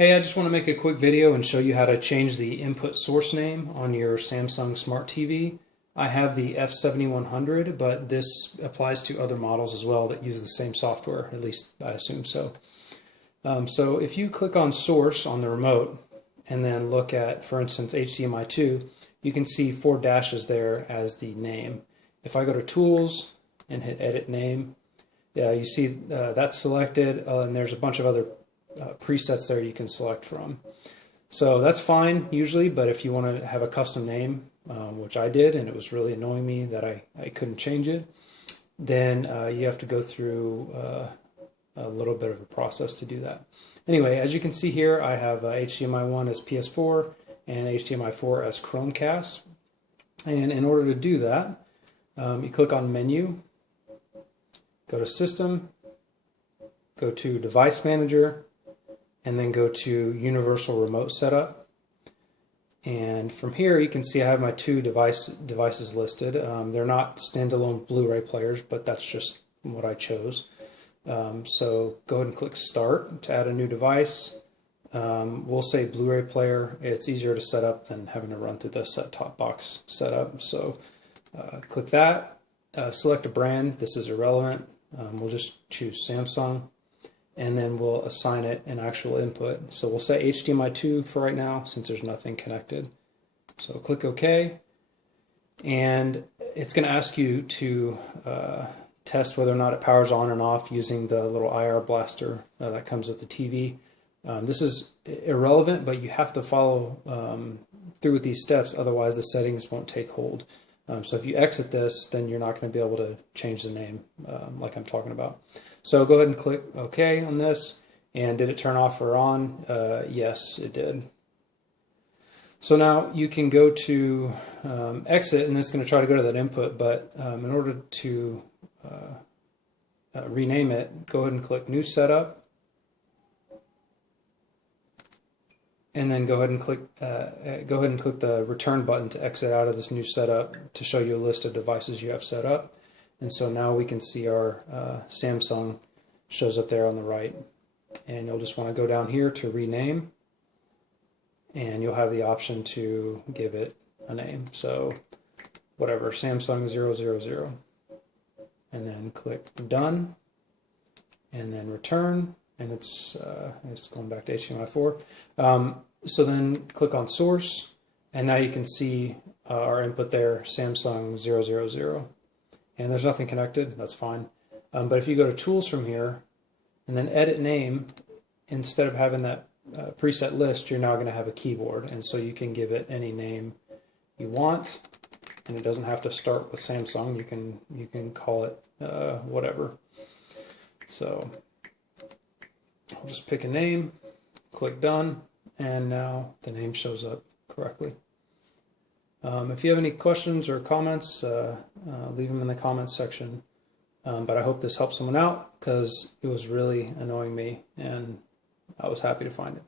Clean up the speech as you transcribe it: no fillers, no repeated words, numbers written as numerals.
Hey, I just want to make a quick video and show you how to change the input source name on your Samsung Smart TV. I have the F7100, but this applies to other models as well that use the same software, at least I assume so. So if you click on source on the remote and then look at, for instance, HDMI 2, you can see 4 dashes there as the name. If I go to tools and hit edit name, you see that's selected, and there's a bunch of other presets there you can select from. So that's fine usually, but if you want to have a custom name, which I did, and it was really annoying me that I couldn't change it, then you have to go through a little bit of a process to do that. Anyway, as you can see here, I have HDMI 1 as PS4 and HDMI 4 as Chromecast. And in order to do that, you click on Menu, go to System, go to Device Manager, and then go to Universal Remote Setup. And from here you can see I have my two devices listed. They're not standalone Blu-ray players, but that's just what I chose. So go ahead and click Start to add a new device. We'll say Blu-ray player. It's easier to set up than having to run through the set-top box setup. So click that. Select a brand. This is irrelevant. We'll just choose Samsung. And then we'll assign it an actual input. So we'll say HDMI 2 for right now since there's nothing connected. So click OK. And it's going to ask you to test whether or not it powers on and off using the little IR blaster that comes with the TV. This is irrelevant, but you have to follow through with these steps, otherwise the settings won't take hold. So if you exit this, then you're not going to be able to change the name like I'm talking about. So go ahead and click OK on this. And did it turn off or on? Yes, it did. So now you can go to exit, and it's going to try to go to that input, but in order to rename it, go ahead and click New Setup. And then go ahead and click the return button to exit out of this new setup to show you a list of devices you have set up. And so now we can see our Samsung shows up there on the right. And you'll just want to go down here to rename, and you'll have the option to give it a name. So whatever, Samsung 000. And then click Done, and then Return. And it's going back to HDMI 4. So then click on Source, and now you can see our input there, Samsung 000. And there's nothing connected, that's fine. But if you go to Tools from here, and then Edit Name, instead of having that preset list, you're now going to have a keyboard. And so you can give it any name you want, and it doesn't have to start with Samsung. You can call it whatever. So I'll just pick a name, click Done, and now the name shows up correctly. If you have any questions or comments, leave them in the comments section. But I hope this helps someone out, because it was really annoying me, and I was happy to find it.